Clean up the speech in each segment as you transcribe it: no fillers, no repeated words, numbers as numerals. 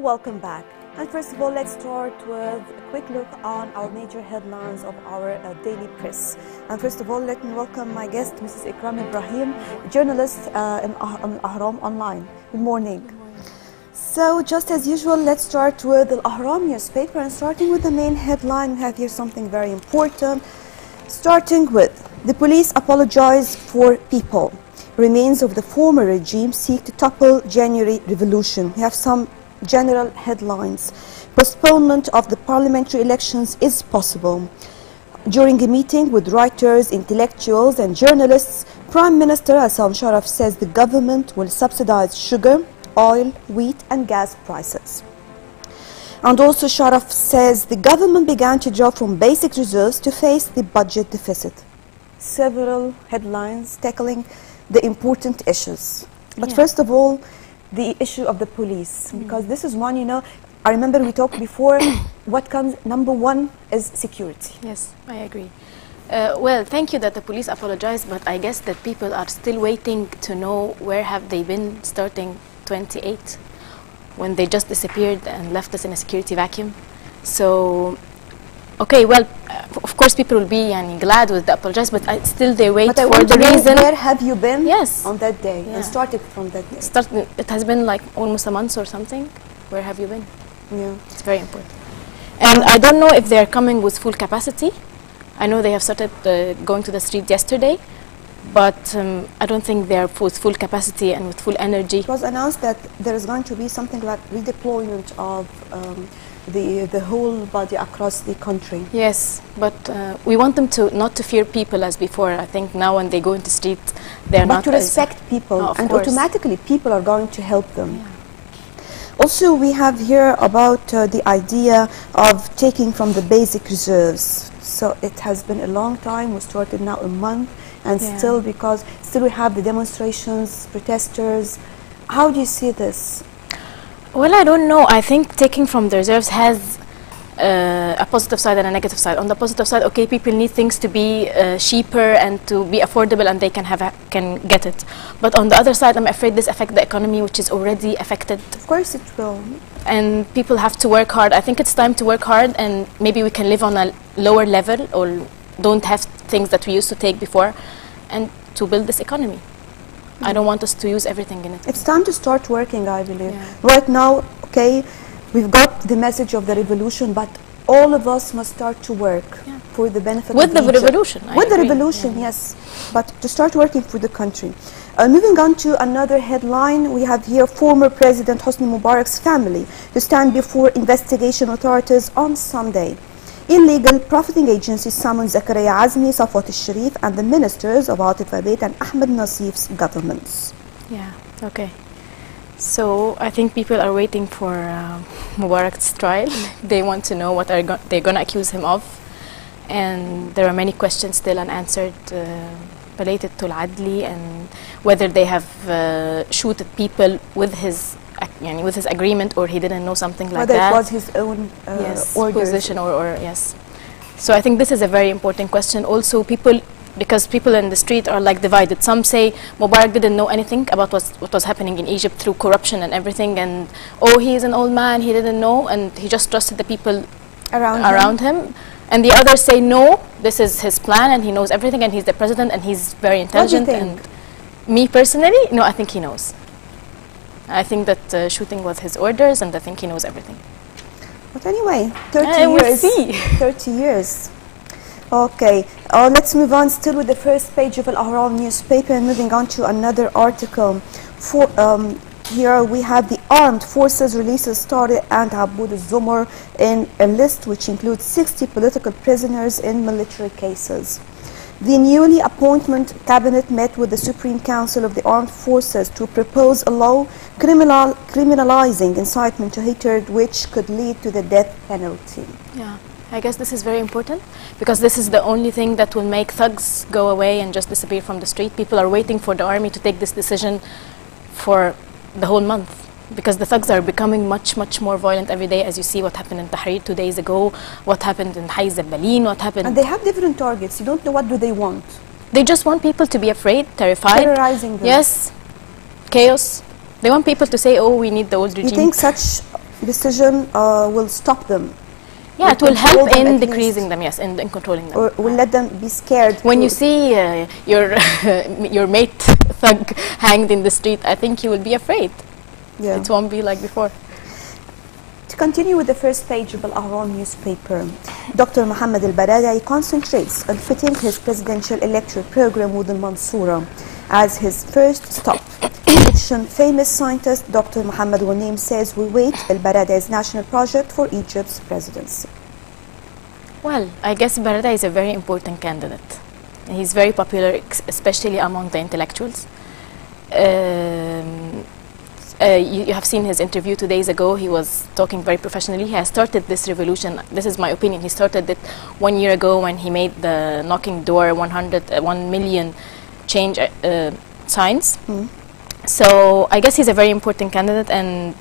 Welcome back. And first of all, let's start with a quick look on our major headlines of our daily press. And first of all, let me welcome my guest, Mrs. Ekram Ibrahim, journalist on Ahram Online. Good morning. Good morning. So, just as usual, let's start with the Ahram newspaper. And starting with the main headline, we have here something very important. Starting with, the police apologize for people. Remains of the former regime seek to topple January revolution. We have some general headlines. Postponement of the parliamentary elections is possible. During a meeting with writers, intellectuals and journalists, Prime Minister Assam Sharaf says the government will subsidize sugar, oil, wheat and gas prices. And also Sharaf says the government began to draw from basic reserves to face the budget deficit. Several headlines tackling the important issues. But first of all, the issue of the police, because this is one, I remember we talked before, what comes number one is security. Yes, I agree. Well, thank you that the police apologized, but I guess that people are still waiting to know where have they been starting 28, when they just disappeared and left us in a security vacuum. So, okay, well, of course people will be glad with the apologize, but still they wait for the reason. Where have you been yes. on that day? Yeah. And started from that day. It has been like almost a month or something. Where have you been? Yeah. It's very important. And I don't know if they are coming with full capacity. I know they have started going to the street yesterday, but I don't think they are with full capacity and with full energy. It was announced that there is going to be something like redeployment of the whole body across the country. Yes, but we want them to not to fear people as before. I think now when they go into the street, they're not to respect people, oh, and course. Automatically people are going to help them. Yeah. Also, we have here about the idea of taking from the basic reserves. So it has been a long time. We started now a month, and still we have the demonstrations, protesters. How do you see this? Well, I don't know. I think taking from the reserves has a positive side and a negative side. On the positive side, okay, people need things to be cheaper and to be affordable, and they can get it. But on the other side, I'm afraid this affects the economy, which is already affected. Of course it will. And people have to work hard. I think it's time to work hard, and maybe we can live on a lower level or don't have things that we used to take before, and to build this economy. I don't want us to use everything in it. It's time to start working, I believe. Yeah. Right now, okay, we've got the message of the revolution, but all of us must start to work for the benefit with of the revolution. With the revolution, yes, but to start working for the country. Moving on to another headline, we have here former President Hosni Mubarak's family to stand before investigation authorities on Sunday. Illegal profiting agencies summoned Zakaria Azmi, Safwat al-Sharif and the ministers of Atif Abed and Ahmed Nasif's governments. Yeah, okay. So I think people are waiting for Mubarak's trial. They want to know what they're going to accuse him of. And there are many questions still unanswered related to Al-Adli and whether they have shooted people with his agreement or he didn't know something like that. Whether it was his own position or yes. So I think this is a very important question. Also because people in the street are like divided. Some say Mubarak didn't know anything about what was happening in Egypt through corruption and everything, and he is an old man, he didn't know, and he just trusted the people around him. And the others say no, this is his plan and he knows everything and he's the president and he's very intelligent. What do you think? And me personally, no, I think he knows. I think that shooting was his orders, and I think he knows everything. But anyway, 30 years. We'll see. 30 years. Okay, let's move on still with the first page of Al-Ahram newspaper and moving on to another article. Here we have the armed forces releases Tariq and Aboud al-Zumar in a list which includes 60 political prisoners in military cases. The newly appointed cabinet met with the Supreme Council of the Armed Forces to propose a law criminalizing incitement to hatred, which could lead to the death penalty. Yeah, I guess this is very important because this is the only thing that will make thugs go away and just disappear from the street. People are waiting for the army to take this decision for the whole month, because the thugs are becoming much more violent every day, as you see what happened in Tahrir 2 days ago, what happened in Hayy Zabalin, what happened. And they have different targets. You don't know what do they want. They just want people to be afraid, terrified. Terrorizing them. Yes, chaos. They want people to say, oh, we need the old regime. You think such decision will stop them. Yeah, it will help control them in at decreasing least. them, yes, in controlling them. Or will let them be scared. When you see your mate thug hanged in the street, I think you will be afraid. Yeah. It won't be like before. To continue with the first page of Al-Ahram newspaper, Dr. Mohamed ElBaradei concentrates on fitting his presidential electoral program with the Mansoura as his first stop. Egyptian famous scientist Dr. Mohamed Ghanim says we wait ElBaradei's national project for Egypt's presidency. Well, I guess Baradei is a very important candidate. He's very popular, especially among the intellectuals. You have seen his interview 2 days ago. He was talking very professionally. He has started this revolution. This is my opinion. He started it 1 year ago when he made the knocking door 1 million change signs. So I guess he's a very important candidate, and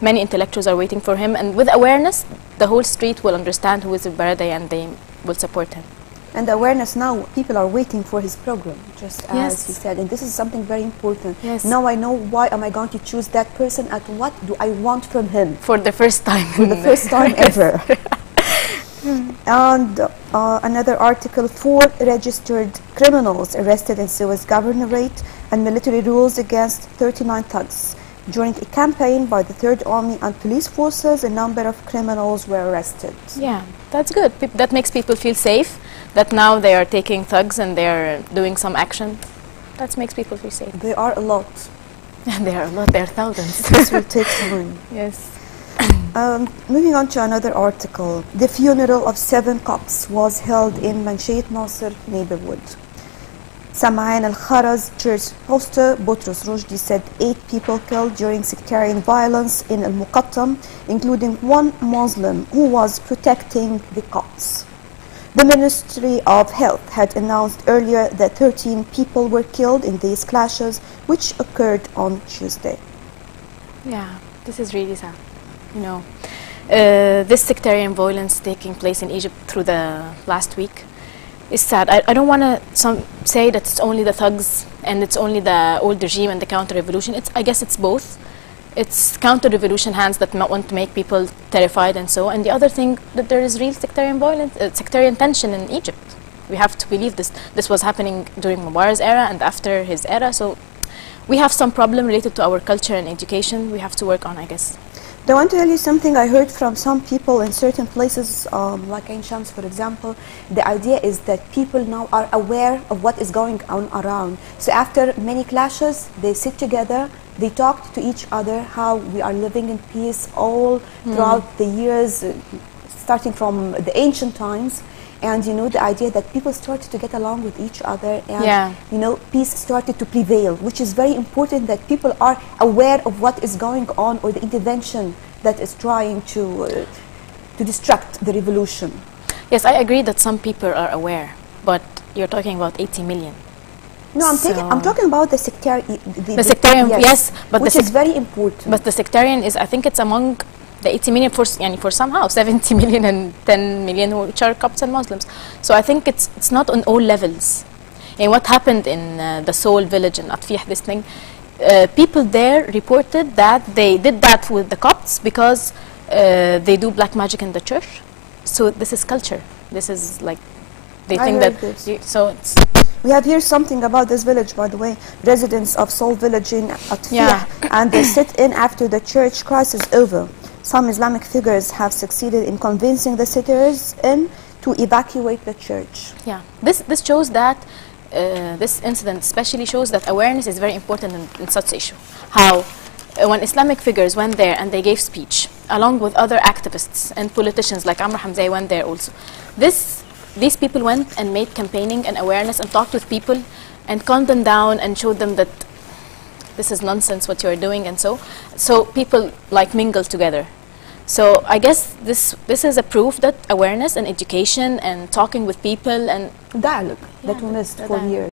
many intellectuals are waiting for him. And with awareness, the whole street will understand who is ElBaradei and they will support him. And the awareness now, people are waiting for his program, just Yes. as he said. And this is something very important. Yes. Now I know why am I going to choose that person and what do I want from him. For the first time. For the first time ever. And another article, 4 registered criminals arrested in Suez Governorate and military rules against 39 thugs. During a campaign by the Third Army and police forces, a number of criminals were arrested. Yeah, that's good. That makes people feel safe, that now they are taking thugs and they are doing some action. That makes people feel safe. There are a lot. There are a lot, there are thousands. This will take time. Yes. Moving on to another article. The funeral of 7 Copts was held in Manshiet Nasser neighborhood. Samain al-Kharaz church pastor Boutros Roujdi said 8 people killed during sectarian violence in Al-Muqattam, including 1 Muslim who was protecting the Copts. The Ministry of Health had announced earlier that 13 people were killed in these clashes, which occurred on Tuesday. Yeah, this is really sad. You know, this sectarian violence taking place in Egypt through the last week is sad. I don't want to say that it's only the thugs and it's only the old regime and the counter-revolution. I guess it's both. It's counter-revolution hands that want to make people terrified and so. And the other thing, that there is real sectarian violence, sectarian tension in Egypt. We have to believe this. This was happening during Mubarak's era and after his era. So we have some problem related to our culture and education we have to work on, I guess. I want to tell you something I heard from some people in certain places, like Ain Shams, for example. The idea is that people now are aware of what is going on around. So after many clashes, they sit together, they talk to each other how we are living in peace all throughout the years, starting from the ancient times. And you know, the idea that people started to get along with each other and you know, peace started to prevail, which is very important, that people are aware of what is going on or the intervention that is trying to distract the revolution. Yes, I agree that some people are aware, but you're talking about 80 million. No, I'm talking about the sectarian. The sectarian, yes, but which is very important. But the sectarian is, I think it's among the 80 million for somehow 70 million and 10 million which are Copts and Muslims. So I think it's not on all levels. And what happened in the Soul village in Atfih, this thing, people there reported that they did that with the Copts because they do black magic in the church. So this is culture. This is like, they think that, so it's... We have here something about this village, by the way. Residents of Soul village in Atfih, and they sit in after the church crisis over. Some Islamic figures have succeeded in convincing the sitters in to evacuate the church. Yeah, this shows that, this incident especially shows that awareness is very important in such issue. How when Islamic figures went there and they gave speech, along with other activists and politicians like Amr Hamzai went there also. These people went and made campaigning and awareness and talked with people and calmed them down and showed them that this is nonsense what you are doing, and so people like mingle together. So I guess this is a proof that awareness and education and talking with people and dialogue that we missed for years.